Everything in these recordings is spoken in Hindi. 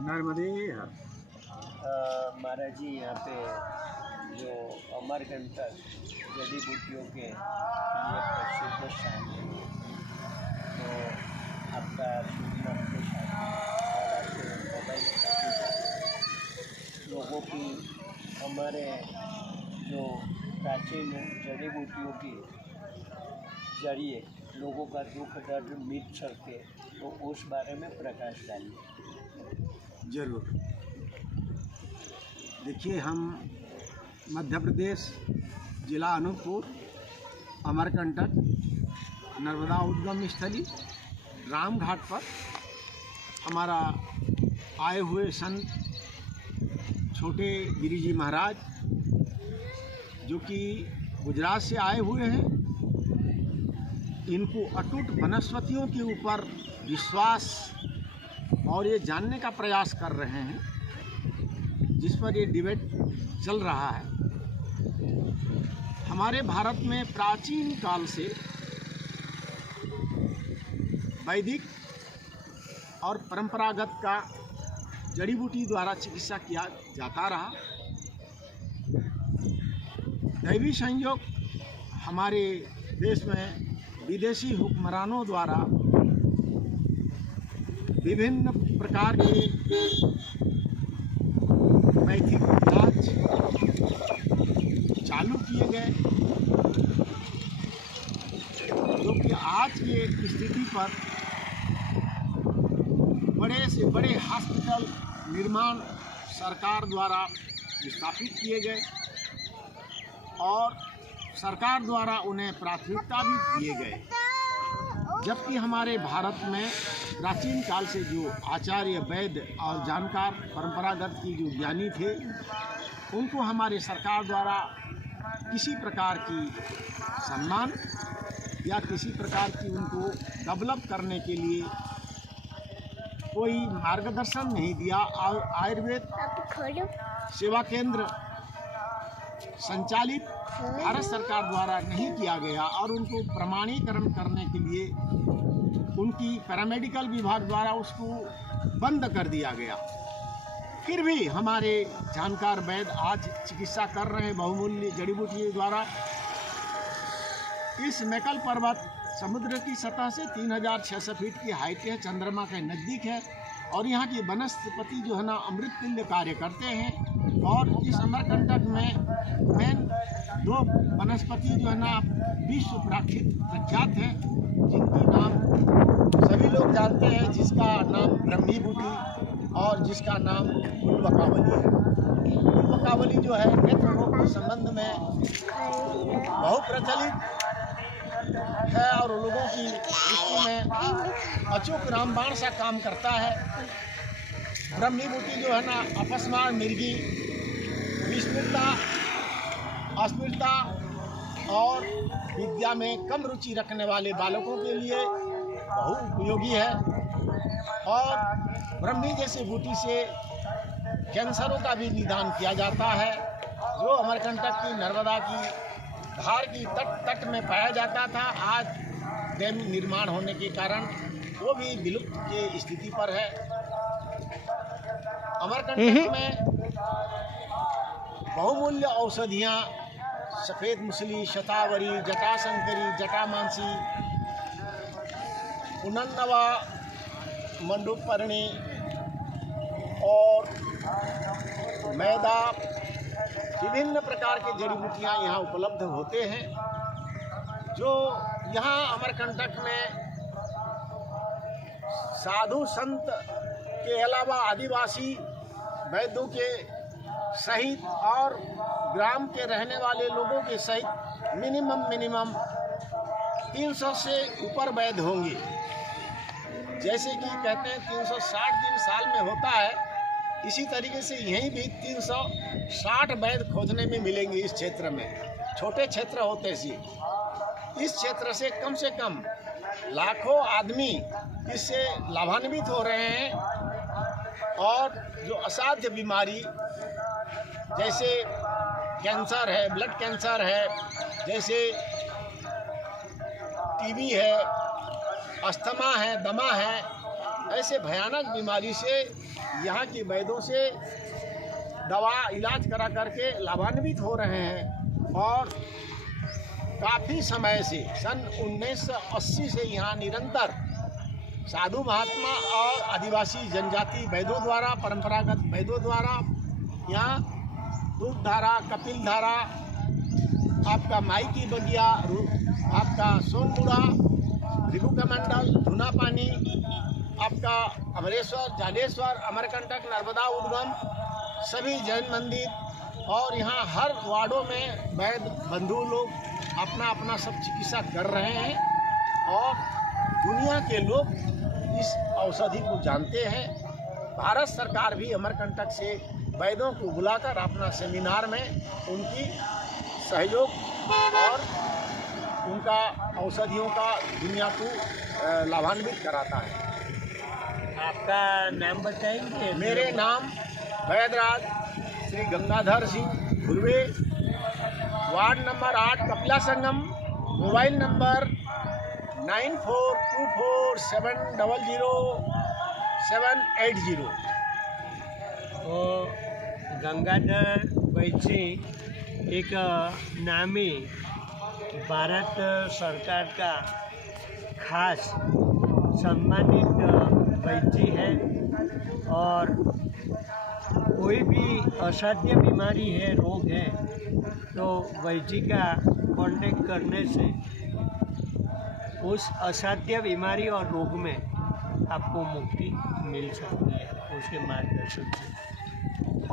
नर्मदे महाराज जी, यहाँ पे जो अमरकंटक जड़ी बूटियों के लिए प्रसिद्ध स्थान है, तो आपका शुभ नाम के साथ और आपके मोबाइल लोगों की हमारे जो प्राचीन जड़ी बूटियों की जरिए लोगों का दुख दर्द मिट सके, तो उस बारे में प्रकाश डालिए। जरूर। देखिए, हम मध्य प्रदेश जिला अनूपपुर अमरकंटक नर्मदा उद्गम स्थली रामघाट पर हमारा आए हुए संत छोटे गिरिजी महाराज, जो कि गुजरात से आए हुए हैं, इनको अटूट वनस्पतियों के ऊपर विश्वास और ये जानने का प्रयास कर रहे हैं, जिस पर ये डिबेट चल रहा है। हमारे भारत में प्राचीन काल से वैदिक और परंपरागत का जड़ी बूटी द्वारा चिकित्सा किया जाता रहा। दैवी संयोग हमारे देश में विदेशी हुक्मरानों द्वारा विभिन्न प्रकार के वैदिक इलाज चालू किए गए, जो कि आज की स्थिति पर बड़े से बड़े हॉस्पिटल निर्माण सरकार द्वारा स्थापित किए गए और सरकार द्वारा उन्हें प्राथमिकता भी दिए गए। जबकि हमारे भारत में प्राचीन काल से जो आचार्य, वैद्य और जानकार परंपरागत की जो ज्ञानी थे, उनको हमारे सरकार द्वारा किसी प्रकार की सम्मान या किसी प्रकार की उनको डेवलप करने के लिए कोई मार्गदर्शन नहीं दिया। और आयुर्वेद सेवा केंद्र संचालित भारत सरकार द्वारा नहीं किया गया और उनको प्रमाणीकरण करने के लिए उनकी पैरामेडिकल विभाग द्वारा उसको बंद कर दिया गया। फिर भी हमारे जानकार वैद्य आज चिकित्सा कर रहे हैं बहुमूल्य जड़ी बूटी द्वारा। इस मैकल पर्वत समुद्र की सतह से 3600 फीट की हाइट है, चंद्रमा के नज़दीक है और यहाँ की वनस्पति जो है ना अमृत तुल्य कार्य करते हैं। और इस अमरकंटक में मेन 2 वनस्पति जो है ना विश्व प्रख्यात हैं, जिनकी नाम सभी लोग जानते हैं, जिसका नाम ब्रह्मी बूटी और जिसका नाम फूलबकावली है। फूलबकावली जो है नेत्र रोग के संबंध में बहुत प्रचलित है और लोगों की दृष्टि में अचूक रामबाण सा काम करता है। ब्रह्मी बूटी जो है ना अपस्मार, मिर्गी, विस्मृतता, अस्मिता और विद्या में कम रुचि रखने वाले बालकों के लिए बहुत उपयोगी है। और ब्रह्मी जैसे बूटी से कैंसरों का भी निदान किया जाता है, जो अमरकंटक की नर्मदा की धार की तट में पाया जाता था। आज डैम निर्माण होने के कारण वो भी विलुप्त की स्थिति पर है। अमरकंटक में बहुमूल्य औषधियाँ सफ़ेद मुसली, शतावरी, जटाशंकरी, जटामांसी, पुनन्नवा, मंडूपर्णी और मैदा, विभिन्न प्रकार के जड़ी बूटियाँ यहाँ उपलब्ध होते हैं। जो यहाँ अमरकंटक में साधु संत के अलावा आदिवासी वैद्यों के सहित और ग्राम के रहने वाले लोगों के सहित मिनिमम 300 से ऊपर वैद्य होंगे। जैसे कि कहते हैं 360 दिन साल में होता है, इसी तरीके से यहीं भी 360 वैद्य खोजने में मिलेंगे। इस क्षेत्र में छोटे क्षेत्र होते सी इस क्षेत्र से कम लाखों आदमी इससे लाभान्वित हो रहे हैं। और जो असाध्य बीमारी जैसे कैंसर है, ब्लड कैंसर है, जैसे टीबी है, अस्थमा है, दमा है, ऐसे भयानक बीमारी से यहाँ की वैद्यों से दवा इलाज करा करके लाभान्वित हो रहे हैं। और काफ़ी समय से सन 1980 से यहाँ निरंतर साधु महात्मा और आदिवासी जनजाति वैद्यों द्वारा, परंपरागत वैद्यों द्वारा यहाँ दूध धारा, कपिल धारा, आपका माई की बगिया, आपका सोनपुरा, रिभु कमंडल, धुना पानी, आपका अमरेश्वर, जाडेश्वर, अमरकंटक, नर्मदा उद्गम, सभी जैन मंदिर और यहाँ हर वार्डों में वैद्य बंधु लोग अपना अपना सब चिकित्सा कर रहे हैं और दुनिया के लोग इस औषधि को जानते हैं। भारत सरकार भी अमरकंटक से वैद्यों को बुलाकर अपना सेमिनार में उनकी सहयोग और उनका औषधियों का दुनिया को लाभान्वित कराता है। आपका नाम बताएंगे? मेरे नाम वैद्यराज श्री गंगाधर सिंह धुर्वे, वार्ड नंबर 8, कपिला संगम, मोबाइल नंबर 9424700780। तो गंगाधर वैद्य एक नामी भारत सरकार का खास सम्मानित वैद्य है और कोई भी असाध्य बीमारी है, रोग है, तो वैद्य का कांटेक्ट करने से उस असाध्य बीमारी और रोग में आपको मुक्ति मिल सकती है उसके मार्गदर्शन से।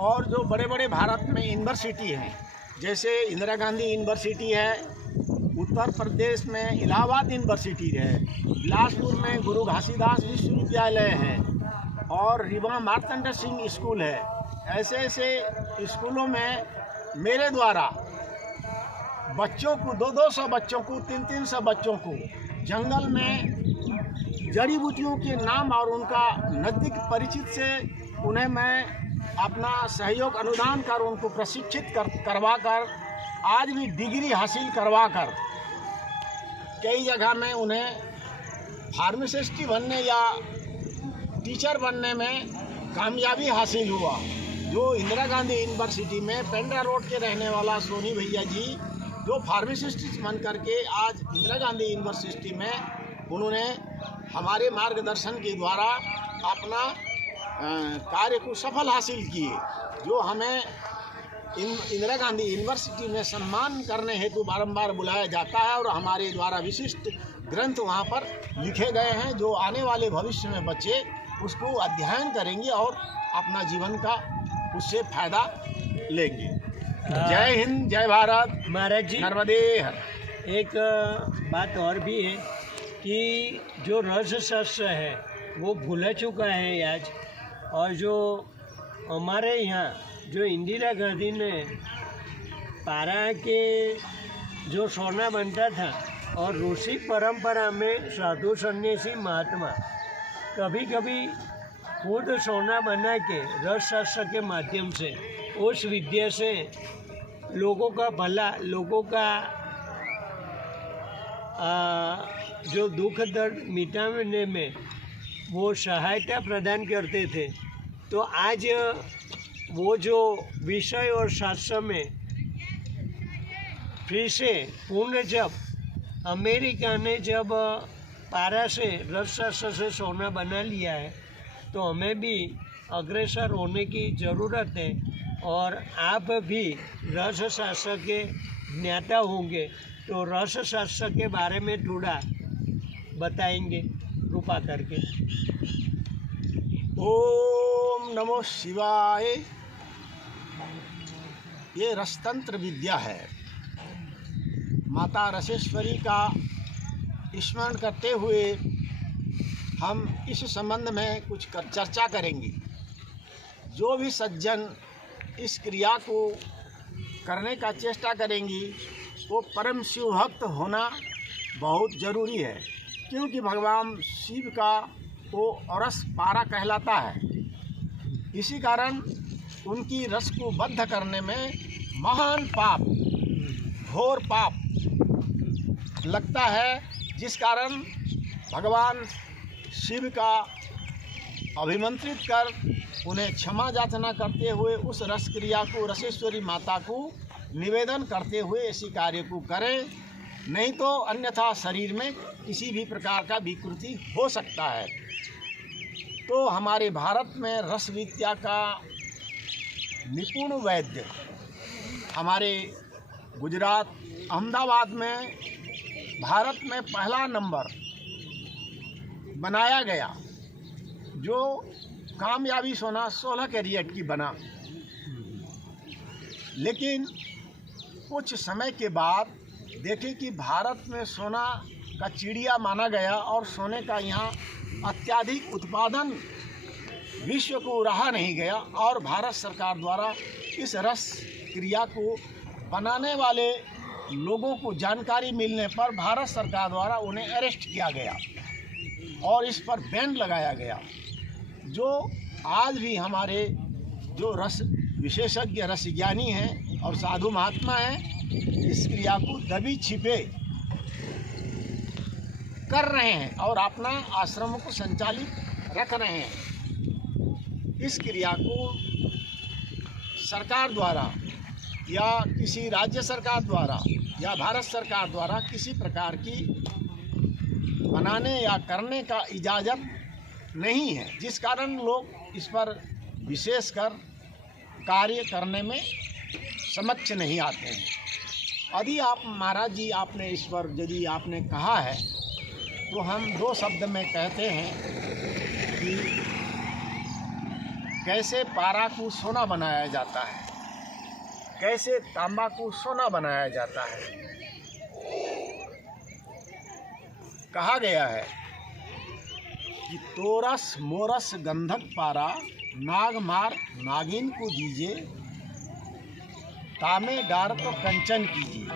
और जो बड़े बड़े भारत में यूनिवर्सिटी हैं, जैसे इंदिरा गांधी यूनिवर्सिटी है, उत्तर प्रदेश में इलाहाबाद यूनिवर्सिटी है, बिलासपुर में गुरु घासीदास विश्वविद्यालय है और रीवा मार्तंड सिंह स्कूल है। ऐसे ऐसे स्कूलों में मेरे द्वारा बच्चों को 200 बच्चों को 300 बच्चों को जंगल में जड़ी बूटियों के नाम और उनका नज़दीक परिचित से उन्हें मैं अपना सहयोग अनुदान कर उनको प्रशिक्षित करवा कर आज भी डिग्री हासिल करवा कर कई जगह में उन्हें फार्मासिस्ट बनने या टीचर बनने में कामयाबी हासिल हुआ। जो इंदिरा गांधी यूनिवर्सिटी में पेंड्रा रोड के रहने वाला सोनी भैया जी जो फार्मासिस्ट बन करके आज इंदिरा गांधी यूनिवर्सिटी में उन्होंने हमारे मार्गदर्शन के द्वारा अपना कार्य को सफल हासिल किए, जो हमें इंदिरा गांधी यूनिवर्सिटी में सम्मान करने हेतु बारंबार बुलाया जाता है और हमारे द्वारा विशिष्ट ग्रंथ वहाँ पर लिखे गए हैं, जो आने वाले भविष्य में बच्चे उसको अध्ययन करेंगे और अपना जीवन का उससे फायदा लेंगे। जय हिंद, जय भारत, महाराज जी, नर्मदे हर। एक बात और भी है कि जो रस शास्त्र है वो भूल चुका है आज, और जो हमारे यहाँ जो इंदिरा गांधी ने पारा के जो सोना बनता था और ऋषि परंपरा में साधु सन्यासी महात्मा कभी कभी खुद सोना बना के रस शास्त्र के माध्यम से उस विद्या से लोगों का भला, लोगों का जो दुख दर्द मिटाने में वो सहायता प्रदान करते थे। तो आज वो जो विषय और शास्त्र में फिर से पुनः जब अमेरिका ने जब पारा से रस शास्त्र से सोना बना लिया है तो हमें भी अग्रसर होने की ज़रूरत है और आप भी रस शास्त्र के ज्ञाता होंगे तो रस शास्त्र के बारे में थोड़ा बताएंगे कृपा करके। ओम नमो शिवाय। ये रसतंत्र विद्या है। माता रसेश्वरी का स्मरण करते हुए हम इस संबंध में कुछ चर्चा करेंगे। जो भी सज्जन इस क्रिया को करने का चेष्टा करेंगी वो परम शिव भक्त होना बहुत ज़रूरी है, क्योंकि भगवान शिव का वो रस पारा कहलाता है। इसी कारण उनकी रस को बद्ध करने में महान पाप, घोर पाप लगता है, जिस कारण भगवान शिव का अभिमंत्रित कर उन्हें क्षमा याचना करते हुए उस रस क्रिया को रसेश्वरी माता को निवेदन करते हुए ऐसी कार्य को करें, नहीं तो अन्यथा शरीर में किसी भी प्रकार का विकृति हो सकता है। तो हमारे भारत में रस विद्या का निपुण वैद्य हमारे गुजरात अहमदाबाद में भारत में पहला नंबर बनाया गया, जो कामयाबी सोना 16 कैरेट की बना। लेकिन कुछ समय के बाद देखें कि भारत में सोना का चिड़िया माना गया और सोने का यहाँ अत्यधिक उत्पादन विश्व को रहा नहीं गया, और भारत सरकार द्वारा इस रस क्रिया को बनाने वाले लोगों को जानकारी मिलने पर भारत सरकार द्वारा उन्हें अरेस्ट किया गया और इस पर बैन लगाया गया। जो आज भी हमारे जो रस विशेषज्ञ रसज्ञानी हैं और साधु महात्मा हैं, इस क्रिया को दबी छिपे कर रहे हैं और अपना आश्रम को संचालित रख रहे हैं। इस क्रिया को सरकार द्वारा या किसी राज्य सरकार द्वारा या भारत सरकार द्वारा किसी प्रकार की बनाने या करने का इजाज़त नहीं है, जिस कारण लोग इस पर विशेषकर कार्य करने में समक्ष नहीं आते हैं। यदि आप महाराज जी आपने इस पर यदि आपने कहा है तो हम 2 शब्द में कहते हैं कि कैसे पारा को सोना बनाया जाता है, कैसे तांबा को सोना बनाया जाता है। कहा गया है कि तोरस मोरस गंधक पारा नाग मार नागिन को दीजिए, तामे डार तो कंचन कीजिए।